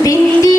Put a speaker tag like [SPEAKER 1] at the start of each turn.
[SPEAKER 1] बिंदी